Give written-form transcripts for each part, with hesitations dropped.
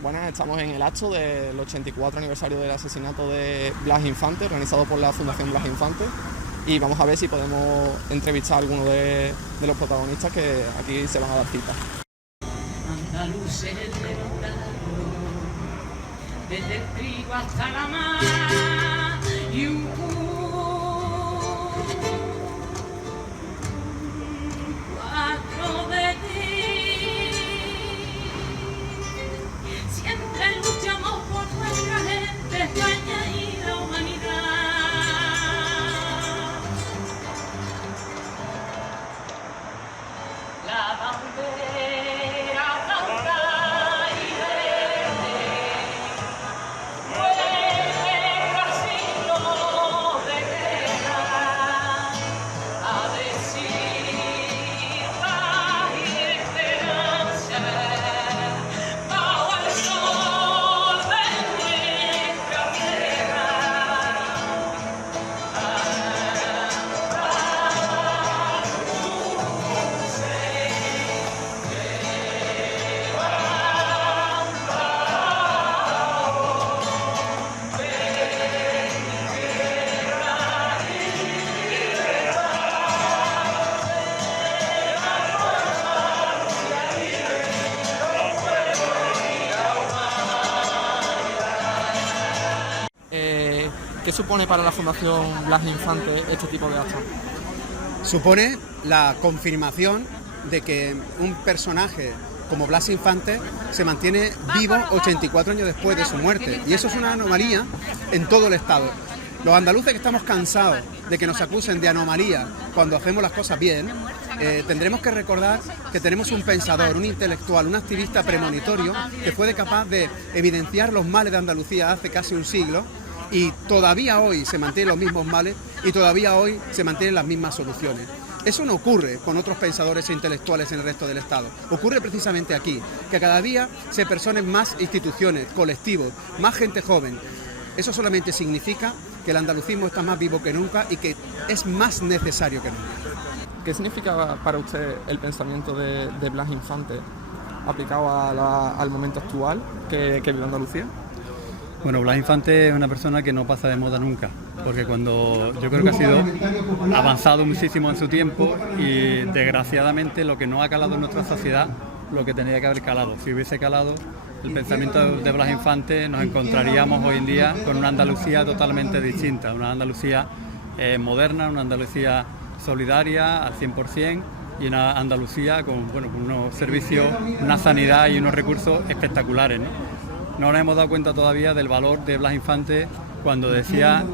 Bueno, estamos en el acto del 84 aniversario del asesinato de Blas Infante, organizado por la Fundación Blas Infante, y vamos a ver si podemos entrevistar a alguno de los protagonistas que aquí se van a dar cita. Andaluces desde el trigo hasta la mar y un cuatro de ti. Siempre luchamos por nuestra gente, España y la humanidad. La bandera blanca y verde vuelve casino de guerra a decir paz y esperanza bajo el sol de nuestra tierra. ¿Qué supone para la Fundación Blas Infante este tipo de actos? Supone la confirmación de que un personaje como Blas Infante se mantiene vivo 84 años después de su muerte, y eso es una anomalía en todo el Estado. Los andaluces que estamos cansados de que nos acusen de anomalía cuando hacemos las cosas bien, tendremos que recordar que tenemos un pensador, un intelectual, un activista premonitorio que fue capaz de evidenciar los males de Andalucía hace casi un siglo, y todavía hoy se mantienen los mismos males y todavía hoy se mantienen las mismas soluciones. Eso no ocurre con otros pensadores e intelectuales en el resto del Estado. Ocurre precisamente aquí, que cada día se personen más instituciones, colectivos, más gente joven. Eso solamente significa que el andalucismo está más vivo que nunca y que es más necesario que nunca. ¿Qué significa para usted el pensamiento de Blas Infante aplicado al momento actual que vive Andalucía? Bueno, Blas Infante es una persona que no pasa de moda nunca, porque cuando yo creo que ha sido avanzado muchísimo en su tiempo y desgraciadamente lo que no ha calado en nuestra sociedad, lo que tenía que haber calado. Si hubiese calado el pensamiento de Blas Infante, nos encontraríamos hoy en día con una Andalucía totalmente distinta, una Andalucía moderna, una Andalucía solidaria al 100%, y una Andalucía con unos servicios, una sanidad y unos recursos espectaculares, ¿no? No nos hemos dado cuenta todavía del valor de Blas Infante cuando decía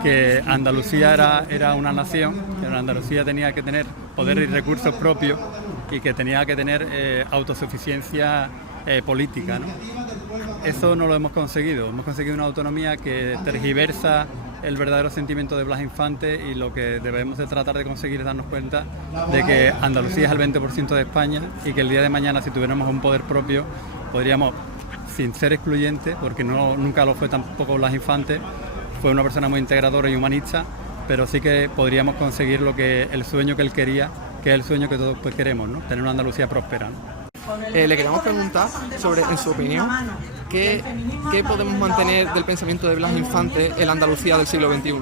que Andalucía era una nación, que Andalucía tenía que tener poder y recursos propios y que tenía que tener autosuficiencia política, ¿no? Eso no lo hemos conseguido una autonomía que tergiversa el verdadero sentimiento de Blas Infante, y lo que debemos de tratar de conseguir es darnos cuenta de que Andalucía es el 20% de España y que el día de mañana, si tuviéramos un poder propio, podríamos, sin ser excluyente, porque nunca lo fue tampoco Blas Infante, fue una persona muy integradora y humanista, pero sí que podríamos conseguir el sueño que él quería, que es el sueño que todos pues queremos, ¿no? Tener una Andalucía próspera, ¿no? Le queremos preguntar sobre, en su opinión, ¿qué podemos mantener del pensamiento de Blas Infante en la Andalucía del siglo XXI?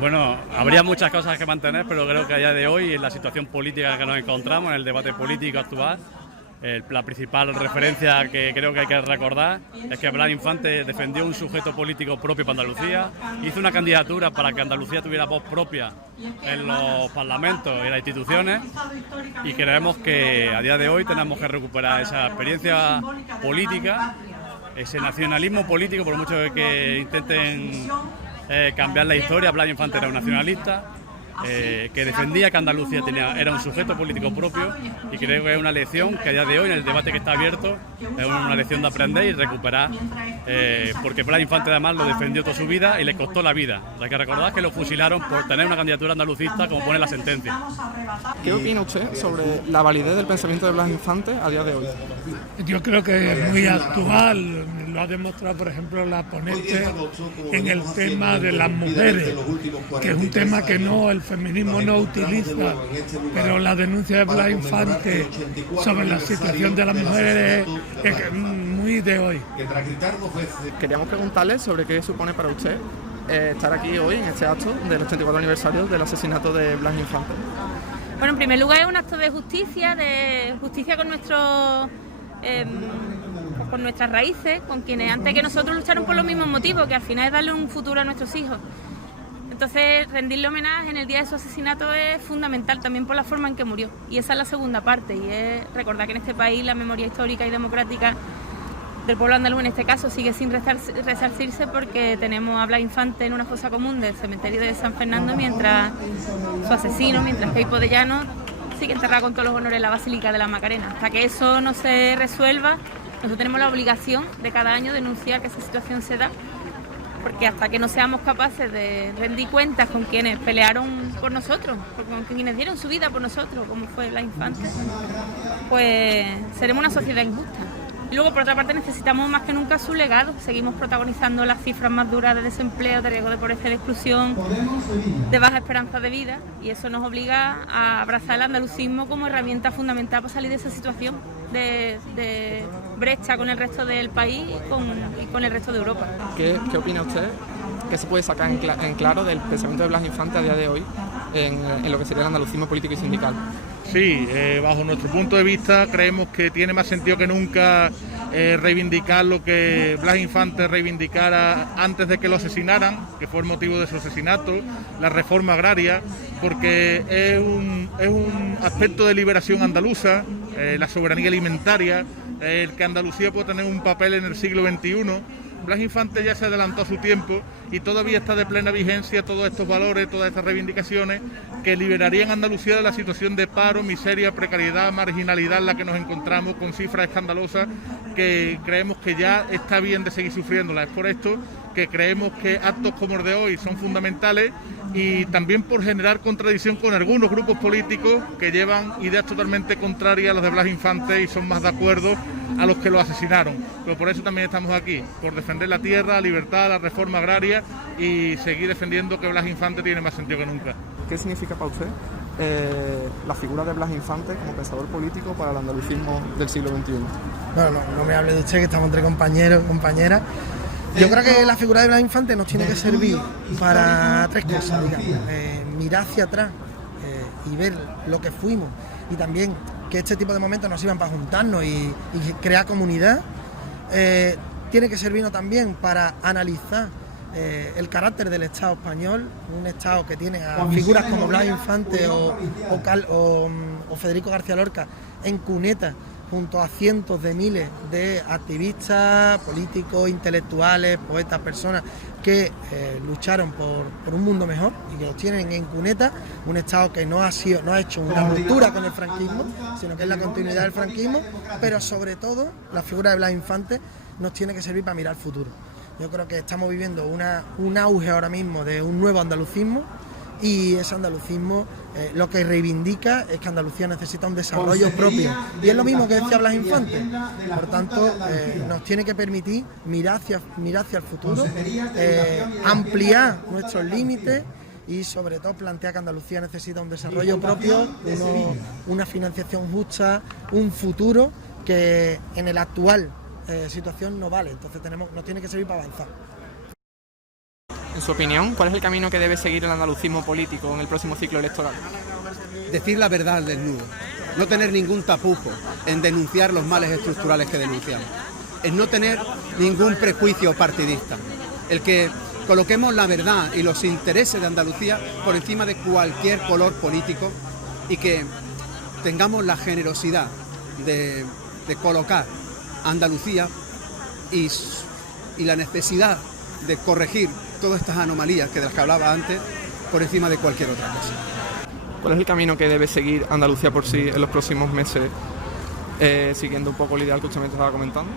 Bueno, habría muchas cosas que mantener, pero creo que a día de hoy, en la situación política en la que nos encontramos, en el debate político actual, la principal referencia que creo que hay que recordar es que Blas Infante defendió un sujeto político propio para Andalucía, hizo una candidatura para que Andalucía tuviera voz propia en los parlamentos y las instituciones, y creemos que a día de hoy tenemos que recuperar esa experiencia política, ese nacionalismo político, por mucho que intenten cambiar la historia. Blas Infante era un nacionalista que defendía que Andalucía era un sujeto político propio, y creo que es una lección que a día de hoy, en el debate que está abierto, es una lección de aprender y recuperar, porque Blas Infante además lo defendió toda su vida y le costó la vida. Hay que recordar que lo fusilaron por tener una candidatura andalucista, como pone la sentencia. ¿Qué opina usted sobre la validez del pensamiento de Blas Infante a día de hoy? Yo creo que es muy actual, lo ha demostrado por ejemplo la ponente en el tema de las mujeres, que es un tema que no el feminismo no utiliza, pero la denuncia de Blas Infante sobre la situación de las mujeres es muy de hoy. Queríamos preguntarle sobre qué supone para usted estar aquí hoy en este acto del 84 aniversario del asesinato de Blas Infante. Bueno, en primer lugar es un acto de justicia con con nuestras raíces, con quienes antes que nosotros lucharon por los mismos motivos, que al final es darle un futuro a nuestros hijos. Entonces, rendirle homenaje en el día de su asesinato es fundamental, también por la forma en que murió. Y esa es la segunda parte, y es recordar que en este país la memoria histórica y democrática del pueblo andaluz, en este caso, sigue sin resarcirse porque tenemos a Blas Infante en una fosa común del cementerio de San Fernando, mientras su asesino, mientras Queipo de Llano sigue enterrado con todos los honores en la Basílica de la Macarena. Hasta que eso no se resuelva, nosotros tenemos la obligación de cada año denunciar que esa situación se da, porque hasta que no seamos capaces de rendir cuentas con quienes pelearon por nosotros, con quienes dieron su vida por nosotros, como fue Blas Infante, pues seremos una sociedad injusta. Y luego, por otra parte, necesitamos más que nunca su legado. Seguimos protagonizando las cifras más duras de desempleo, de riesgo de pobreza y de exclusión, de baja esperanza de vida, y eso nos obliga a abrazar el andalucismo como herramienta fundamental para salir de esa situación de brecha con el resto del país y con el resto de Europa. ¿Qué opina usted? ¿Qué se puede sacar en claro del pensamiento de Blas Infante a día de hoy en lo que sería el andalucismo político y sindical? Sí, bajo nuestro punto de vista creemos que tiene más sentido que nunca reivindicar lo que Blas Infante reivindicara antes de que lo asesinaran, que fue el motivo de su asesinato, la reforma agraria, porque es un aspecto de liberación andaluza, la soberanía alimentaria, el que Andalucía puede tener un papel en el siglo XXI. Blas Infante ya se adelantó a su tiempo y todavía está de plena vigencia todos estos valores, todas estas reivindicaciones que liberarían a Andalucía de la situación de paro, miseria, precariedad, marginalidad en la que nos encontramos, con cifras escandalosas que creemos que ya está bien de seguir sufriéndolas. Es por esto que creemos que actos como el de hoy son fundamentales, y también por generar contradicción con algunos grupos políticos que llevan ideas totalmente contrarias a las de Blas Infante y son más de acuerdo a los que lo asesinaron. Pero por eso también estamos aquí, por defender la tierra, la libertad, la reforma agraria y seguir defendiendo que Blas Infante tiene más sentido que nunca. ¿Qué significa para usted la figura de Blas Infante como pensador político para el andalucismo del siglo XXI? Bueno, no me hable de usted, que estamos entre compañeros y compañeras. Yo creo que la figura de Blas Infante nos tiene que servir para tres cosas, digamos. Mirar hacia atrás y ver lo que fuimos, y también que este tipo de momentos nos sirvan para juntarnos y crear comunidad. Tiene que servirnos también para analizar el carácter del Estado español, un Estado que tiene a figuras como Blas Infante o Federico García Lorca en cuneta, junto a cientos de miles de activistas, políticos, intelectuales, poetas, personas que lucharon por un mundo mejor y que los tienen en cuneta, un Estado que no ha hecho una ruptura con el franquismo, sino que es la continuidad del franquismo, pero sobre todo la figura de Blas Infante nos tiene que servir para mirar al futuro. Yo creo que estamos viviendo un auge ahora mismo de un nuevo andalucismo, y ese andalucismo lo que reivindica es que Andalucía necesita un desarrollo propio, y es lo mismo que decía Blas Infante. Por tanto, nos tiene que permitir mirar hacia el futuro, ampliar nuestros límites y sobre todo plantear que Andalucía necesita un desarrollo propio, una financiación justa, un futuro que en el actual situación no vale. Entonces nos tiene que servir para avanzar. En su opinión, ¿cuál es el camino que debe seguir el andalucismo político en el próximo ciclo electoral? Decir la verdad al desnudo, no tener ningún tapujo en denunciar los males estructurales que denunciamos, en no tener ningún prejuicio partidista, el que coloquemos la verdad y los intereses de Andalucía por encima de cualquier color político, y que tengamos la generosidad de colocar a Andalucía y la necesidad de corregir todas estas anomalías de las que hablaba antes por encima de cualquier otra cosa. ¿Cuál es el camino que debe seguir Andalucía por sí en los próximos meses, siguiendo un poco el ideal que usted me estaba comentando?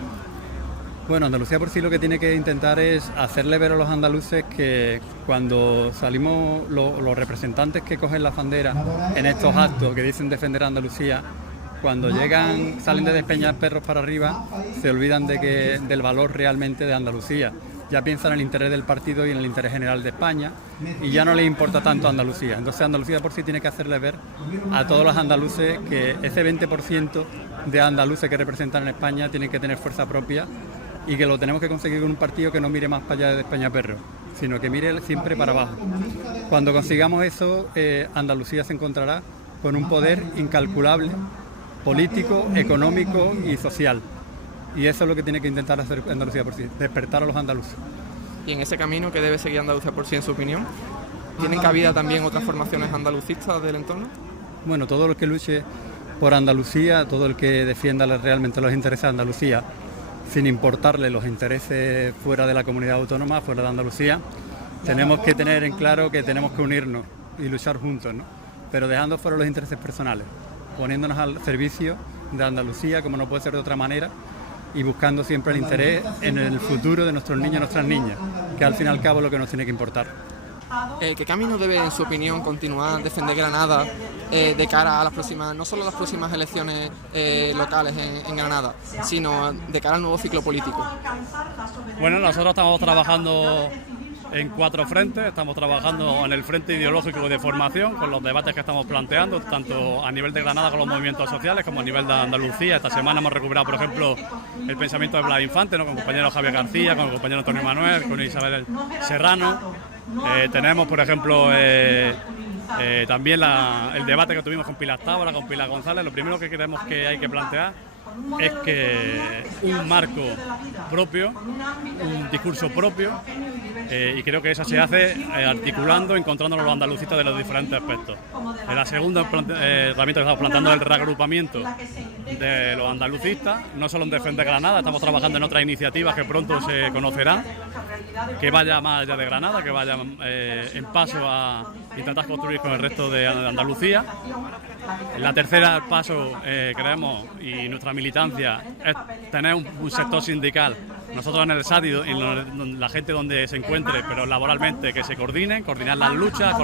Bueno, Andalucía por sí lo que tiene que intentar es hacerle ver a los andaluces que cuando salimos los representantes que cogen la bandera en estos actos que dicen defender a Andalucía, cuando salen de despeñar perros para arriba, se olvidan del valor realmente de Andalucía. ya piensa en el interés del partido y en el interés general de España, y ya no les importa tanto Andalucía. Entonces Andalucía por sí tiene que hacerle ver a todos los andaluces que ese 20% de andaluces que representan en España tienen que tener fuerza propia, y que lo tenemos que conseguir con un partido que no mire más para allá de España perro, sino que mire siempre para abajo. Cuando consigamos eso, Andalucía se encontrará con un poder incalculable, político, económico y social. Y eso es lo que tiene que intentar hacer Andalucía por sí, despertar a los andaluces. Y en ese camino que debe seguir Andalucía por sí, en su opinión, ¿tienen cabida también otras formaciones andalucistas del entorno? Bueno, todo el que luche por Andalucía, todo el que defienda realmente los intereses de Andalucía, sin importarle los intereses fuera de la comunidad autónoma, fuera de Andalucía, tenemos que tener en claro que tenemos que unirnos y luchar juntos, ¿no? Pero dejando fuera los intereses personales, poniéndonos al servicio de Andalucía, como no puede ser de otra manera, y buscando siempre el interés en el futuro de nuestros niños y nuestras niñas, que al fin y al cabo es lo que nos tiene que importar. ¿Qué camino debe, en su opinión, continuar defender Granada de cara a las próximas, no solo las próximas elecciones locales en Granada, sino de cara al nuevo ciclo político? Bueno, nosotros estamos trabajando en 4 frentes. Estamos trabajando en el frente ideológico de formación, con los debates que estamos planteando, tanto a nivel de Granada con los movimientos sociales, como a nivel de Andalucía. Esta semana hemos recuperado, por ejemplo, el pensamiento de Blas Infante, ¿no? Con el compañero Javier García, con el compañero Antonio Manuel, con Isabel Serrano. Tenemos, por ejemplo, también el debate que tuvimos con Pilar Tábora, con Pilar González. Lo primero que creemos que hay que plantear es que un marco propio, un discurso propio, y creo que eso se hace articulando, encontrándonos los andalucistas de los diferentes aspectos. La segunda herramienta que estamos planteando es el reagrupamiento de los andalucistas, no solo en Defender Granada, estamos trabajando en otras iniciativas que pronto se conocerán, que vaya más allá de Granada, que vaya en paso a intentar construir con el resto de Andalucía. La tercera paso, creemos, y nuestra militancia, es tener un sector sindical. Nosotros en el SADI, la gente donde se encuentre, pero laboralmente, que se coordinen, coordinar las luchas,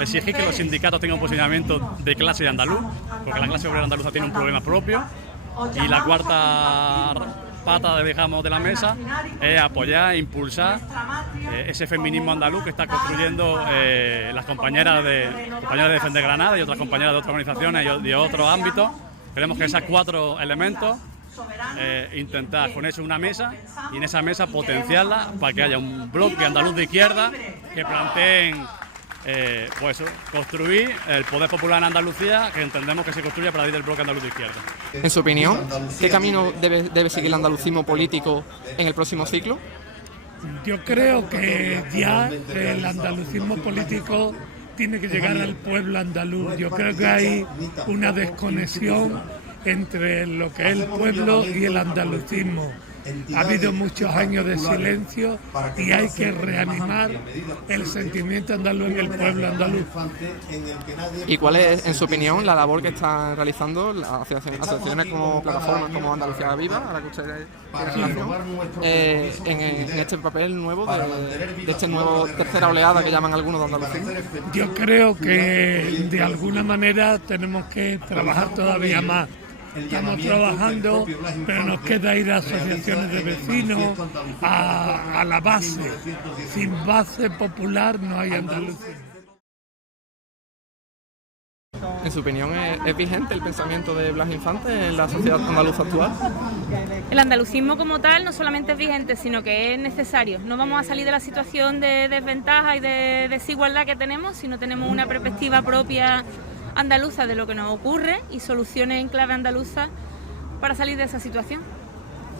exigir que los sindicatos tengan un posicionamiento de clase andaluz, porque la clase obrera andaluza tiene un problema propio. Y la cuarta pata, digamos, de la mesa es apoyar e impulsar ese feminismo andaluz que está construyendo las compañeras de Defender Granada y otras compañeras de otras organizaciones y de otros ámbitos. Creemos que esos 4 elementos, intentar ponerse una mesa y en esa mesa potenciarla para que haya un bloque andaluz de izquierda que planteen construir el poder popular en Andalucía, que entendemos que se construye a partir del bloque andaluz de izquierda. En su opinión, ¿qué camino debe seguir el andalucismo político en el próximo ciclo? Yo creo que ya el andalucismo político tiene que llegar al pueblo andaluz. Yo creo que hay una desconexión entre lo que es el pueblo y el andalucismo. Ha habido muchos años de silencio y hay que reanimar el sentimiento andaluz en el pueblo andaluz. ¿Y cuál es, en su opinión, la labor que están realizando las asociaciones como plataformas como Andalucía Viva, a la que usted tiene relación, en este papel nuevo de este nuevo tercera oleada que llaman algunos de Andalucía? Yo creo que de alguna manera tenemos que trabajar todavía más. Estamos trabajando, pero nos queda ir a asociaciones de vecinos, a la base. Sin base popular no hay Andalucía. En su opinión, ¿es vigente el pensamiento de Blas Infante en la sociedad andaluza actual? El andalucismo como tal no solamente es vigente, sino que es necesario. No vamos a salir de la situación de desventaja y de desigualdad que tenemos, si no tenemos una perspectiva propia andaluza de lo que nos ocurre y soluciones en clave andaluza para salir de esa situación.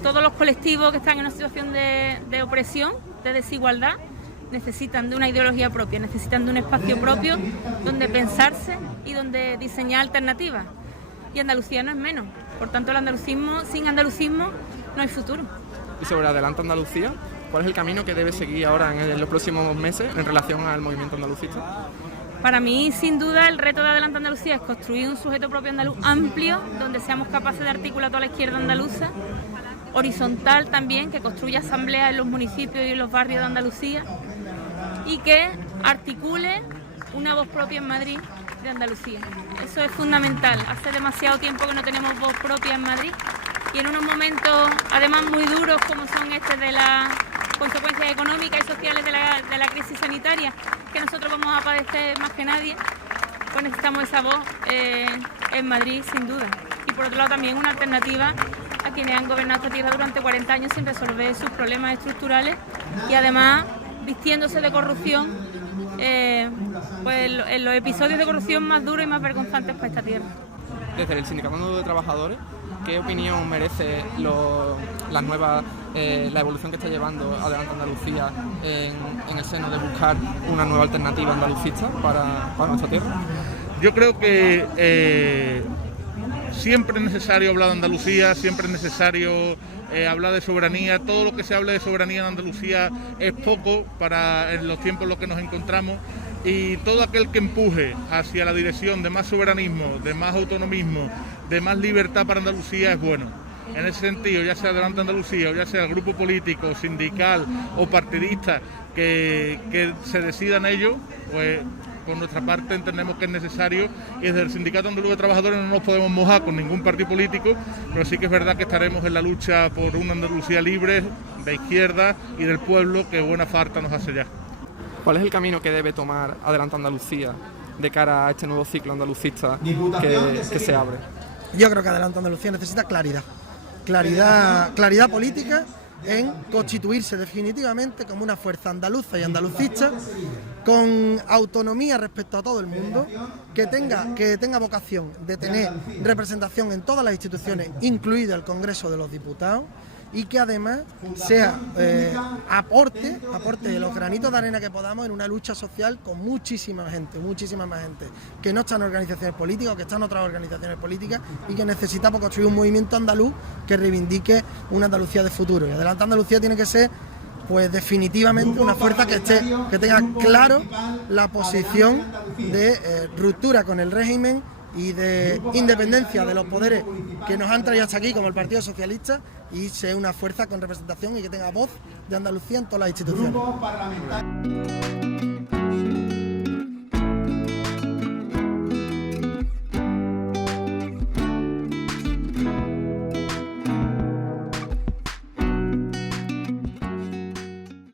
Todos los colectivos que están en una situación de opresión, de desigualdad, necesitan de una ideología propia, necesitan de un espacio propio donde pensarse y donde diseñar alternativas. Y Andalucía no es menos. Por tanto, el andalucismo, sin andalucismo no hay futuro. Y sobre Adelante Andalucía, ¿cuál es el camino que debe seguir ahora en los próximos meses en relación al movimiento andalucista? Para mí, sin duda, el reto de Adelante Andalucía es construir un sujeto propio andaluz amplio, donde seamos capaces de articular toda la izquierda andaluza, horizontal también, que construya asambleas en los municipios y en los barrios de Andalucía, y que articule una voz propia en Madrid de Andalucía. Eso es fundamental. Hace demasiado tiempo que no tenemos voz propia en Madrid, y en unos momentos, además muy duros como son este de la consecuencias económicas y sociales de la crisis sanitaria que nosotros vamos a padecer más que nadie, pues necesitamos esa voz en Madrid, sin duda. Y por otro lado también una alternativa a quienes han gobernado esta tierra durante 40 años sin resolver sus problemas estructurales y además vistiéndose de corrupción, pues en los episodios de corrupción más duros y más vergonzantes para esta tierra. Desde el Sindicato de Trabajadores, ¿qué opinión merece la evolución que está llevando adelante Andalucía en el seno de buscar una nueva alternativa andalucista para nuestra tierra? Yo creo que siempre es necesario hablar de Andalucía, siempre es necesario hablar de soberanía. Todo lo que se hable de soberanía en Andalucía es poco en los tiempos en los que nos encontramos, y todo aquel que empuje hacia la dirección de más soberanismo, de más autonomismo, de más libertad para Andalucía es bueno. En ese sentido, ya sea Adelante Andalucía o ya sea el grupo político, sindical o partidista que se decidan ello, pues por nuestra parte entendemos que es necesario, y desde el Sindicato Andaluz de Trabajadores no nos podemos mojar con ningún partido político, pero sí que es verdad que estaremos en la lucha por una Andalucía libre, de izquierda y del pueblo, que buena falta nos hace ya. ¿Cuál es el camino que debe tomar Adelante Andalucía de cara a este nuevo ciclo andalucista que se abre? Yo creo que Adelante Andalucía necesita claridad política en constituirse definitivamente como una fuerza andaluza y andalucista con autonomía respecto a todo el mundo, que tenga vocación de tener representación en todas las instituciones, incluido el Congreso de los Diputados, y que además sea aporte los granitos de arena que podamos en una lucha social con muchísima más gente, que no está en organizaciones políticas, que está en otras organizaciones políticas, y que necesitamos construir un movimiento andaluz que reivindique una Andalucía de futuro. Y Adelante Andalucía tiene que ser, pues definitivamente, una fuerza que tenga claro la posición de ruptura con el régimen y de independencia de los poderes que nos han traído hasta aquí, como el Partido Socialista, y sea una fuerza con representación y que tenga voz de Andalucía en todas las instituciones.